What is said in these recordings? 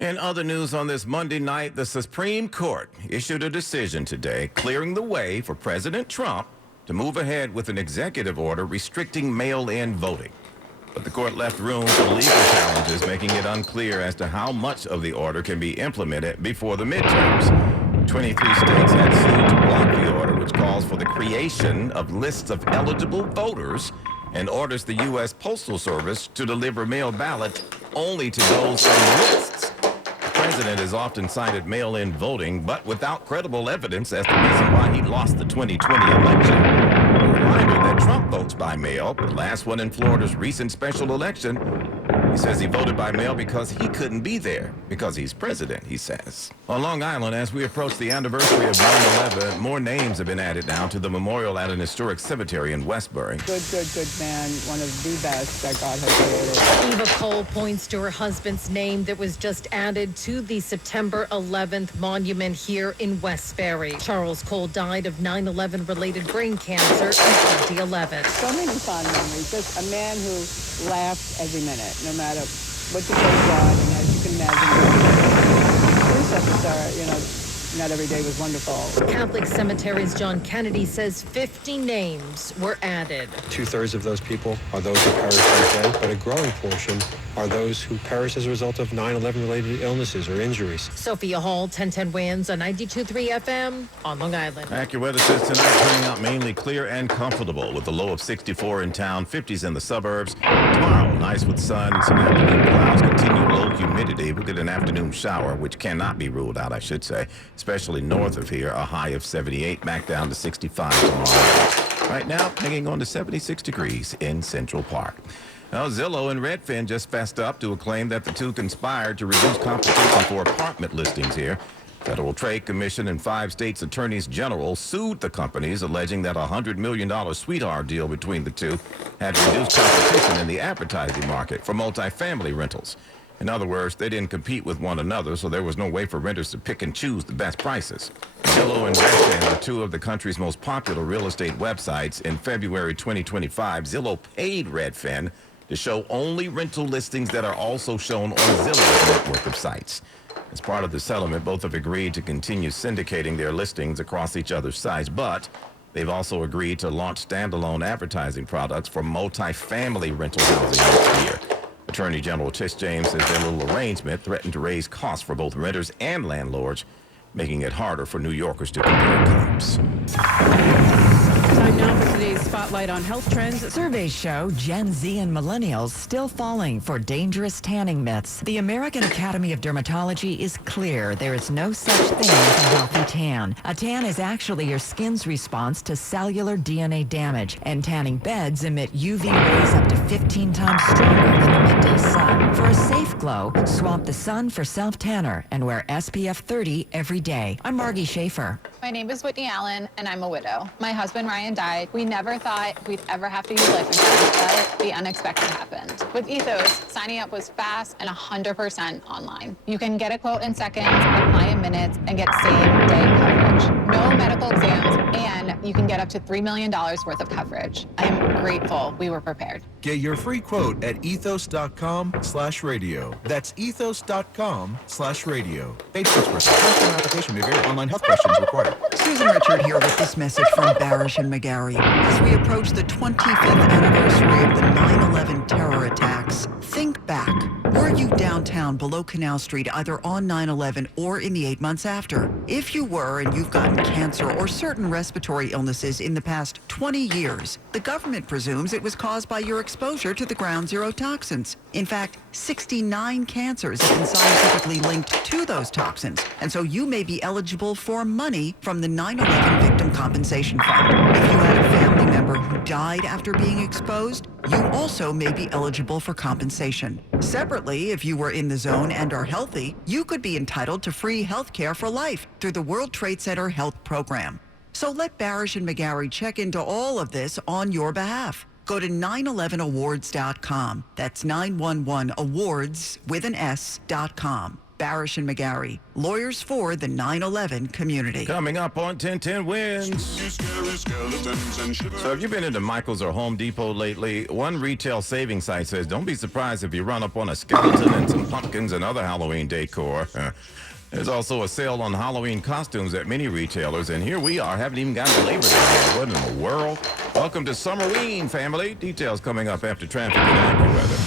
In other news on this Monday night, the Supreme Court issued a decision today clearing the way for President Trump to move ahead with an executive order restricting mail-in voting. But the court left room for legal challenges, making it unclear as to how much of the order can be implemented before the midterms. 23 states had sued to block the order, which calls for the creation of lists of eligible voters and orders the U.S. Postal Service to deliver mail ballots only to those on lists. The president has often cited mail-in voting, but without credible evidence as the reason why he lost the 2020 election. A reminder that Trump votes by mail, the last one in Florida's recent special election. He says he voted by mail because he couldn't be there, because he's president, he says. On Long Island, as we approach the anniversary of 9/11, more names have been added now to the memorial at an historic cemetery in Westbury. Good man, one of the best that God has created. Eva Cole points to her husband's name that was just added to the September 11th monument here in Westbury. Charles Cole died of 9/11-related brain cancer in 2011. So many fond memories. Just a man who laughed every minute, no matter what the day brought. And as you can imagine, police officer, not every day was wonderful. Catholic Cemetery's John Kennedy says 50 names were added. 2/3 of those people are those who perished that day, but a growing portion are those who perished as a result of 9/11-related illnesses or injuries. Sophia Hall, 1010 WINS on 92.3 FM on Long Island. AccuWeather says tonight turning out mainly clear and comfortable with a low of 64 in town, 50s in the suburbs. Tomorrow, nice with sun, some afternoon clouds, continued low humidity. We'll get an afternoon shower, which cannot be ruled out, I should say, especially north of here, a high of 78, back down to 65 tomorrow. Right now, hanging on to 76 degrees in Central Park. Now, Zillow and Redfin just fessed up to a claim that the two conspired to reduce competition for apartment listings here. Federal Trade Commission and 5 states' attorneys general sued the companies, alleging that a $100 million sweetheart deal between the two had reduced competition in the advertising market for multifamily rentals. In other words, they didn't compete with one another, so there was no way for renters to pick and choose the best prices. Zillow and Redfin are two of the country's most popular real estate websites. In February 2025, Zillow paid Redfin to show only rental listings that are also shown on Zillow's network of sites. As part of the settlement, both have agreed to continue syndicating their listings across each other's sites, but they've also agreed to launch standalone advertising products for multifamily rental housing next year. Attorney General Tish James says their little arrangement threatened to raise costs for both renters and landlords, making it harder for New Yorkers to compare comps. Time now for today's Spotlight on Health Trends. Surveys show Gen Z and millennials still falling for dangerous tanning myths. The American Academy of Dermatology is clear there is no such thing as a healthy tan. A tan is actually your skin's response to cellular DNA damage, and tanning beds emit UV rays up to 15 times stronger than the midday sun. For a safe glow, swap the sun for self-tanner and wear SPF 30 every day. I'm Margie Schaefer. My name is Whitney Allen, and I'm a widow. My husband, Ryan, died. We never thought we'd ever have to use life insurance, but the unexpected happened. With Ethos, signing up was fast and 100% online. You can get a quote in seconds, apply in minutes, and get same-day coverage. No medical exams, and you can get up to $3 million worth of coverage. I'm grateful we were prepared. Get your free quote at ethos.com/radio. That's ethos.com/radio. Paid subscription. Customer application may vary. Online health questions required. Susan Richard here with this message from Barish and McGarry. As we approach the 25th anniversary of the 9/11 terror attacks, think back. Were you downtown below Canal Street either on 9/11 or in the 8 months after? If you were and you've gotten cancer or certain respiratory illnesses in the past 20 years, the government presumes it was caused by your exposure to the ground zero toxins. In fact, 69 cancers have been scientifically linked to those toxins, and so you may be eligible for money from the 9/11 Victim Compensation Fund. If you had a family member who died after being exposed, you also may be eligible for compensation. Separately, if you were in the zone and are healthy, you could be entitled to free health care for life through the World Trade Center Health Program. So let Barish and McGarry check into all of this on your behalf. Go to 911awards.com. That's 911awards with an S.com. Barish and McGarry, lawyers for the 9/11 community. Coming up on 1010 Wins. So have you been into Michael's or Home Depot lately? One retail savings site says don't be surprised if you run up on a skeleton and some pumpkins and other Halloween decor. There's also a sale on Halloween costumes at many retailers, and here we are, haven't even gotten to Labor Day yet. What in the world? Welcome to Summerween, family. Details coming up after traffic and AccuWeather.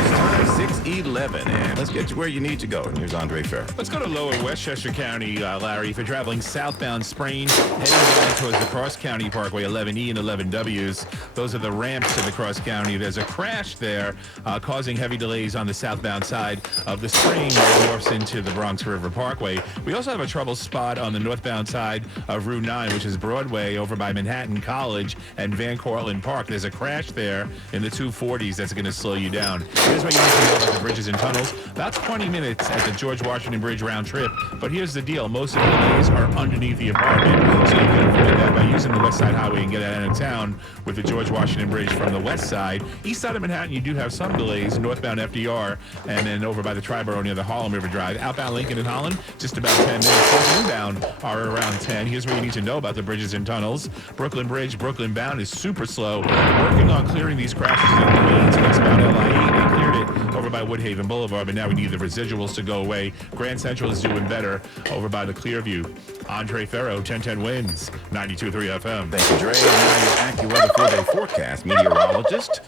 It's time 6:11, and let's get you where you need to go. And here's Andre Farrell. Let's go to lower Westchester County, Larry. If you're traveling southbound Sprain, heading down towards the Cross County Parkway, 11E and 11Ws. Those are the ramps in the Cross County. There's a crash there causing heavy delays on the southbound side of the Sprain that morphs into the Bronx River Parkway. We also have a trouble spot on the northbound side of Route 9, which is Broadway over by Manhattan College and Van Cortlandt Park. There's a crash there in the 240s that's going to slow you down. Here's what you need to know about the bridges and tunnels. About 20 minutes at the George Washington Bridge round trip. But here's the deal. Most of the delays are underneath the apartment. So you can avoid that by using the West Side Highway and get out of town with the George Washington Bridge from the west side. East side of Manhattan, you do have some delays. Northbound FDR and then over by the Triborough near the Harlem River Drive. Outbound Lincoln and Holland, just about 10 minutes. Those inbound are around 10. Here's what you need to know about the bridges and tunnels. Brooklyn Bridge, Brooklyn bound is super slow. Working on clearing these crashes in the lanes westbound LIE. They cleared it over by Woodhaven Boulevard, but now we need the residuals to go away. Grand Central is doing better over by the Clearview. Andre Farrow, 1010 Wins, 92.3 FM. Thank you, Dre. And now your AccuWeather 4-day forecast meteorologist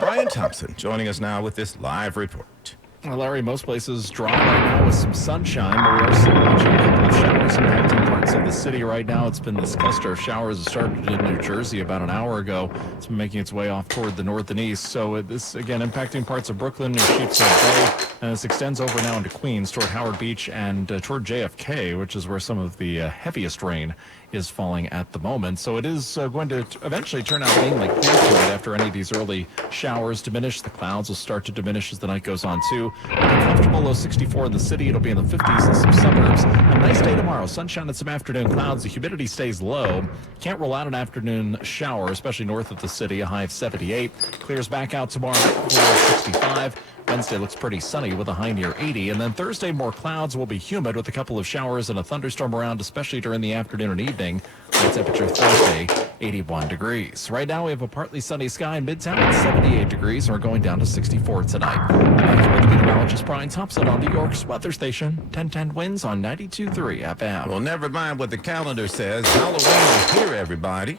Brian Thompson joining us now with this live report. Well, Larry, most places dry right now with some sunshine, but we are still watching a couple of showers impacting parts of the city right now. It's been this cluster of showers that started in New Jersey about an hour ago. It's been making its way off toward the north and east. So this, again, impacting parts of Brooklyn and Sheepshead Bay. And this extends over now into Queens toward Howard Beach and toward JFK, which is where some of the heaviest rain is falling at the moment. So it is going to eventually turn out mainly clear tonight after any of these early showers diminish. The clouds will start to diminish as the night goes on too. A comfortable low 64 in the city. It'll be in the 50s in some suburbs. A nice day tomorrow. Sunshine and some afternoon clouds. The humidity stays low. Can't rule out an afternoon shower, especially north of the city. A high of 78. Clears back out tomorrow night. 65. Wednesday looks pretty sunny with a high near 80. And then Thursday, more clouds, will be humid with a couple of showers and a thunderstorm around, especially during the afternoon and evening. High temperature Thursday, 81 degrees. Right now, we have a partly sunny sky in Midtown at 78 degrees, and we're going down to 64 tonight. Back with meteorologist Brian Thompson on New York's weather station, 1010 Winds on 92.3 FM. Well, never mind what the calendar says. Halloween is here, everybody.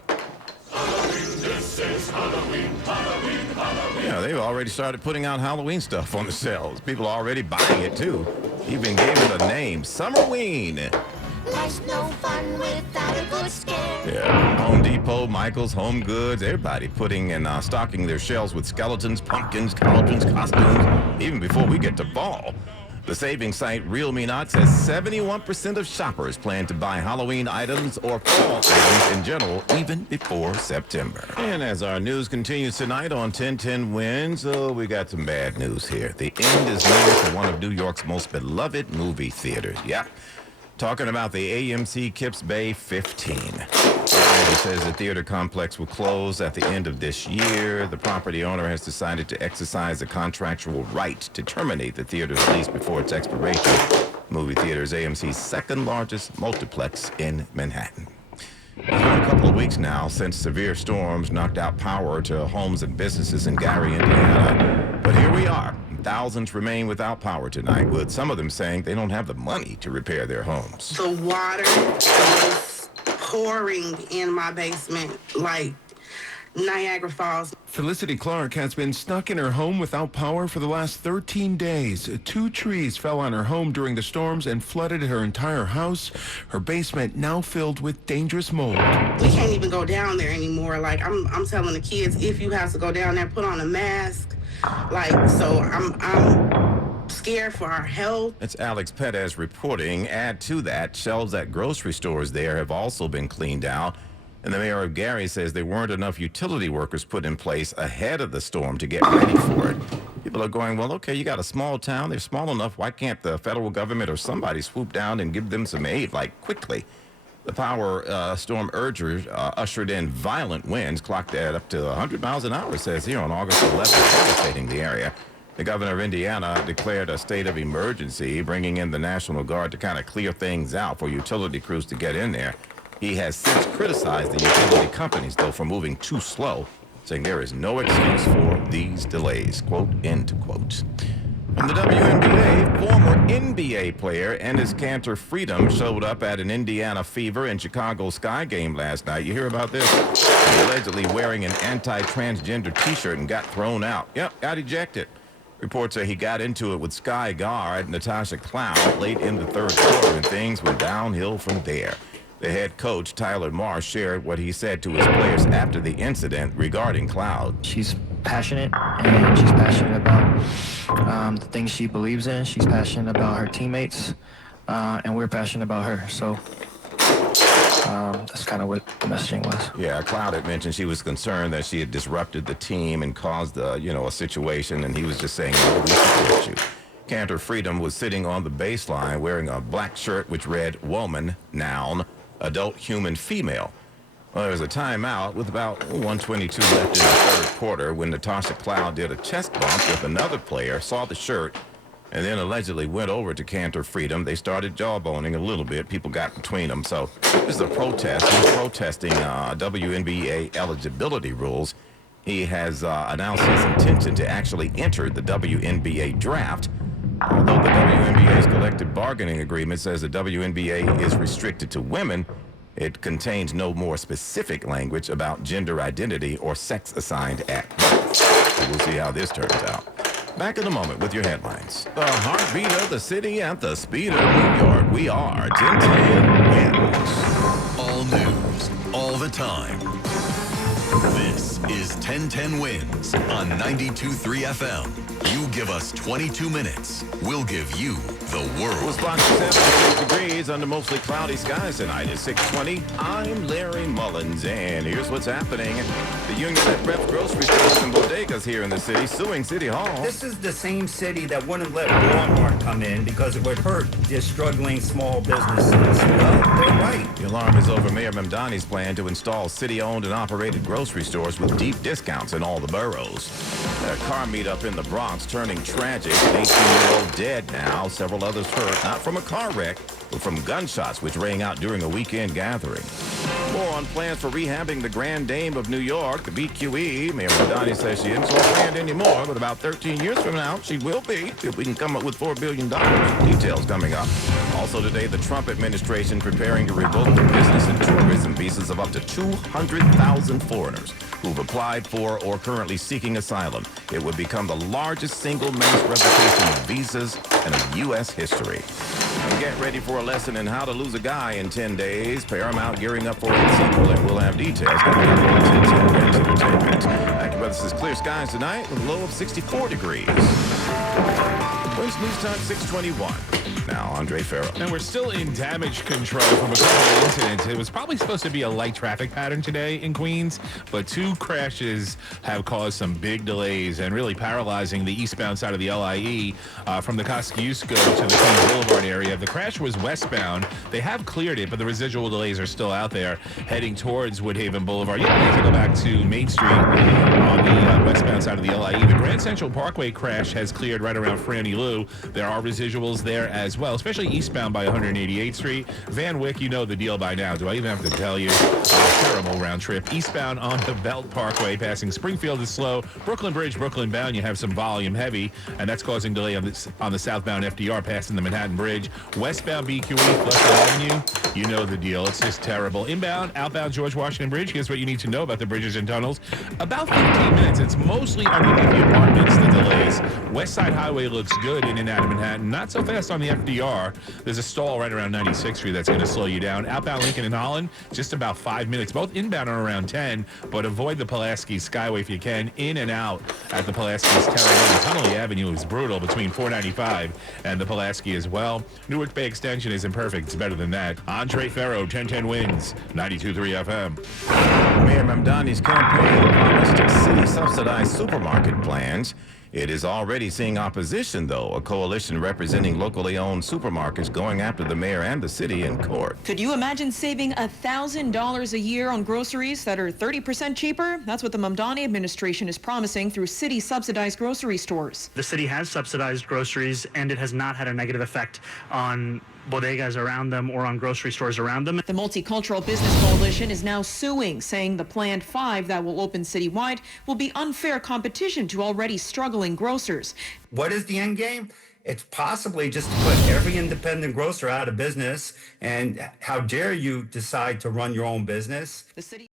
This is Halloween, Halloween, Halloween. Yeah, they've already started putting out Halloween stuff on the shelves. People are already buying it, too. Even gave it a name, Summerween. Life's no fun without a good scare. Yeah, Home Depot, Michael's, Home Goods, everybody putting and stocking their shelves with skeletons, pumpkins, cauldrons, costumes, even before we get to fall. The savings site Real Me Not says 71% of shoppers plan to buy Halloween items or fall items in general even before September. And as our news continues tonight on 1010 Wins, we got some bad news here. The end is near for one of New York's most beloved movie theaters. Yep. Talking about the AMC Kips Bay 15. Variety says the theater complex will close at the end of this year. The property owner has decided to exercise a contractual right to terminate the theater's lease before its expiration. Movie theater is AMC's second largest multiplex in Manhattan. It's been a couple of weeks now since severe storms knocked out power to homes and businesses in Gary, Indiana. But here we are. Thousands remain without power tonight, with some of them saying they don't have the money to repair their homes. The water was pouring in my basement like Niagara Falls. Felicity Clark has been stuck in her home without power for the last 13 days. 2 trees fell on her home during the storms and flooded her entire house. Her basement now filled with dangerous mold. We can't even go down there anymore. Like, I'm telling the kids, if you have to go down there, put on a mask. Like, so I'm scared for our health. That's Alex Perez reporting. Add to that, shelves at grocery stores there have also been cleaned out. And the mayor of Gary says there weren't enough utility workers put in place ahead of the storm to get ready for it. People are going, well, okay, you got a small town. They're small enough. Why can't the federal government or somebody swoop down and give them some aid, like, quickly? The power storm urgers ushered in violent winds clocked at up to 100 miles an hour, it says here, on August 11th, devastating the area. The governor of Indiana declared a state of emergency, bringing in the National Guard to kind of clear things out for utility crews to get in there. He has since criticized the utility companies, though, for moving too slow, saying there is no excuse for these delays, quote, end quote. From the WNBA, former NBA player Enes Kanter Freedom showed up at an Indiana Fever and Chicago Sky game last night. You hear about this? He allegedly wearing an anti-transgender T-shirt and got thrown out. Yep, got ejected. Reports say he got into it with Sky guard Natasha Cloud late in the third quarter, and things went downhill from there. The head coach, Tyler Marsh, shared what he said to his players after the incident regarding Cloud. She's passionate, and she's passionate about the things she believes in. She's passionate about her teammates, and we're passionate about her. So that's kind of what the messaging was. Yeah, Cloud had mentioned she was concerned that she had disrupted the team and caused a situation, and he was just saying, no, we support you. Kanter Freedom was sitting on the baseline wearing a black shirt which read woman, noun, adult human female. Well, there was a timeout with about 1:22 left in the third quarter when Natasha Cloud did a chest bump with another player, saw the shirt, and then allegedly went over to Kanter Freedom. They started jawboning a little bit. People got between them. So this is a protest. He's protesting WNBA eligibility rules. He has announced his intention to actually enter the WNBA draft. Although the WNBA's collective bargaining agreement says the WNBA is restricted to women, it contains no more specific language about gender identity or sex assigned at birth. So we'll see how this turns out. Back in a moment with your headlines. The heartbeat of the city at the speed of New York. We are 1010 Wins. All news, all the time. This is 1010 Wins on 92.3 FM. You give us 22 minutes, we'll give you the world. It was about 78 degrees under mostly cloudy skies tonight at 6:20. I'm Larry Mullins, and here's what's happening. The union that reps grocery stores and bodegas here in the city suing City Hall. This is the same city that wouldn't let Walmart come in because it would hurt their struggling small businesses. Well, they're right. The alarm is over Mayor Mamdani's plan to install city-owned and operated grocery stores with deep discounts in all the boroughs. A car meetup in the Bronx turning tragic. An 18-year-old dead now. Several others hurt, not from a car wreck, but from gunshots which rang out during a weekend gathering. More on plans for rehabbing the Grand Dame of New York, the BQE. Mayor Mamdani says she isn't so grand anymore, but about 13 years from now, she will be, if we can come up with $4 billion. Details coming up. Also today, the Trump administration preparing to revoke the business and tourism visas of up to 200,000 foreigners who've applied for or currently seeking asylum. It would become the largest single mass revocation of visas in U.S. history. And get ready for a lesson in how to lose a guy in 10 days. Paramount gearing up for its sequel, and we'll have details coming up on 1010 Wins Entertainment. AccuWeather says clear skies tonight with a low of 64 degrees. Wins News Time 621. Now, Andre Farrow. And we're still in damage control from a couple of incidents. It was probably supposed to be a light traffic pattern today in Queens, but two crashes have caused some big delays and really paralyzing the eastbound side of the LIE from the Kosciuszko to the Queens Boulevard area. The crash was westbound. They have cleared it, but the residual delays are still out there heading towards Woodhaven Boulevard. You have to go back to Main Street on the westbound side of the LIE. The Grand Central Parkway crash has cleared right around Franny Lou. There are residuals there as well, especially eastbound by 188th Street. Van Wyck, you know the deal by now. Do I even have to tell you? Terrible round trip. Eastbound on the Belt Parkway, passing Springfield is slow. Brooklyn Bridge, Brooklyn bound, you have some volume heavy, and that's causing delay on the southbound FDR passing the Manhattan Bridge. Westbound BQE, Fletcher Avenue, you know the deal. It's just terrible. Inbound, outbound George Washington Bridge, here's what you need to know about the bridges and tunnels. About 15 minutes. It's mostly underneath the apartments, the delays. West Side Highway looks good in and out of Manhattan. Not so fast on the FDR. There's a stall right around 96th Street that's going to slow you down. Outbound Lincoln and Holland, just about 5 minutes. Both inbound are around 10, but avoid the Pulaski Skyway if you can. In and out at the Pulaski's terrible. Tunnelly Avenue is brutal between 495 and the Pulaski as well. Newark Bay Extension isn't perfect. It's better than that. Andre Farrow, 1010 Wins, 92.3 FM. Mayor Mamdani's campaign promised city subsidized supermarket plans. It is already seeing opposition, though, a coalition representing locally owned supermarkets going after the mayor and the city in court. Could you imagine saving $1,000 a year on groceries that are 30% cheaper? That's what the Mamdani administration is promising through city-subsidized grocery stores. The city has subsidized groceries, and it has not had a negative effect on bodegas around them or on grocery stores around them. The Multicultural Business Coalition is now suing, saying the planned 5 that will open citywide will be unfair competition to already struggling grocers. What is the end game? It's possibly just to put every independent grocer out of business. And how dare you decide to run your own business? The city